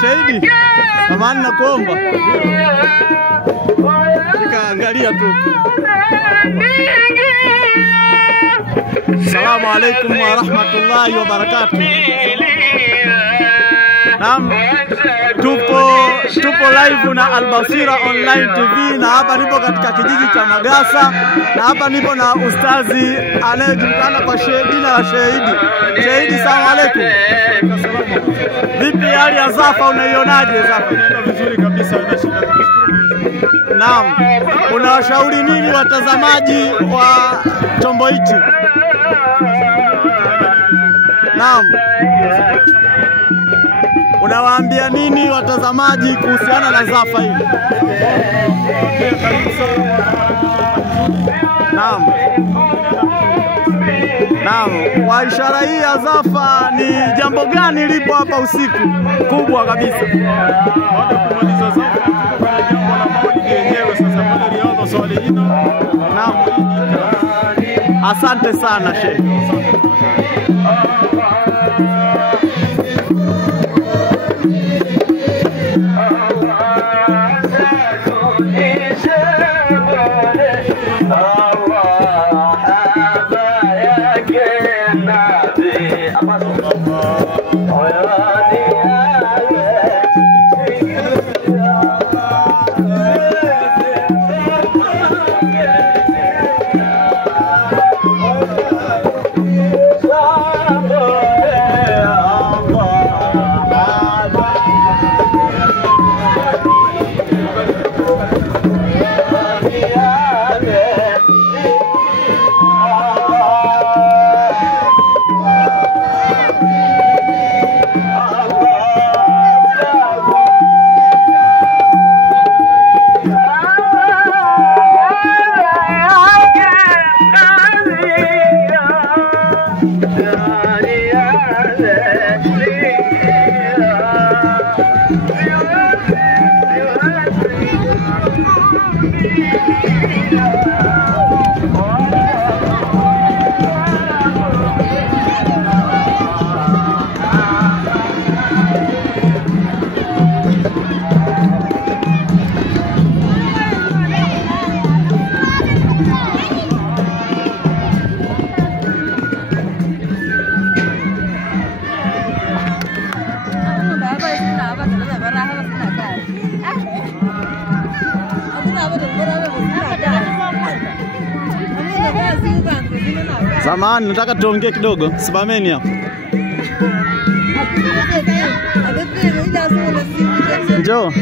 Shahidi, amani na kuomba. Angalia tu. Assalamu alaikum wa rahmatullahi wa barakatuh. Naam, tupo live na Albasira Online TV, na hapa nipo katika kijiji cha Magasa, na hapa nipo na ustazi anayejulikana kwa jina la Shahidi. Shahidi, salamu alaikum. Vipi hali ya Zafa, unaionaje Zafa? Vizuri kabisa, unashinda. Naam, unawashauri nini watazamaji wa chombo hichi? Naam, unawaambia nini watazamaji kuhusiana na Zafa hii? Naam, kwa ishara hii ya Zafa, ni jambo gani lipo hapa usiku kubwa kabisa? Baada kumaliza Zafa, kuna jambo la maulidi yenyewe sasa pale Riyadh Salihin. Naam. Asante sana Sheikh. Samahani, nataka tuongee kidogo. Simameni hapo. Njoo.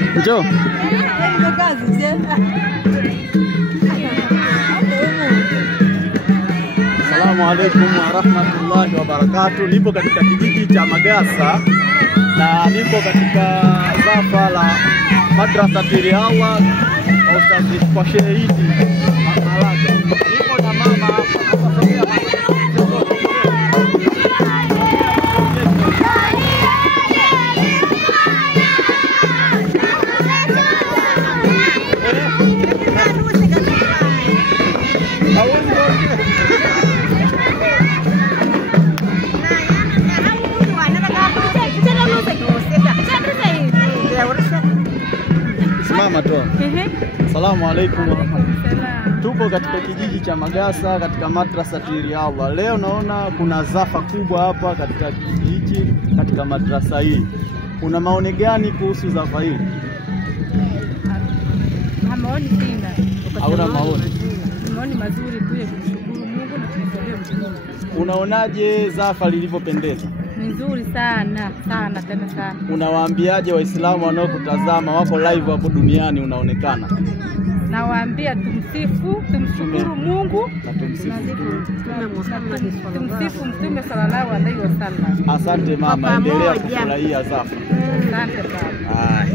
Assalamu alaikum wa rahmatullahi wa barakatuh. Nipo katika kijiji cha Magasa na nipo katika Zafa la Madrasa Riyadh Ustazi kwa Shahidi Malaga. Nipo na mama hapa. Simama tu. Assalamu alaikum wa rahmatullahi. Tupo katika kijiji cha Magasa katika Madrasa Riyadh. Leo naona kuna Zafa kubwa hapa katika kijiji hichi, katika madrasa hii. Una maoni gani kuhusu Zafa hii? Maoni sina. Hauna maoni? Maoni mazuri tu ya kumshukuru Mungu na kumsaidia Mungu. Unaonaje Zafa lilivyopendeza? Nzuri sana tena sana. Unawaambiaje Waislamu wanaokutazama wako live hapo duniani unaonekana? Nawaambia tumshukuru Mungu na tumsifu Mtume sallallahu alaihi wasallam. Asante mama, endelea kufurahia Zafa. Asante baba.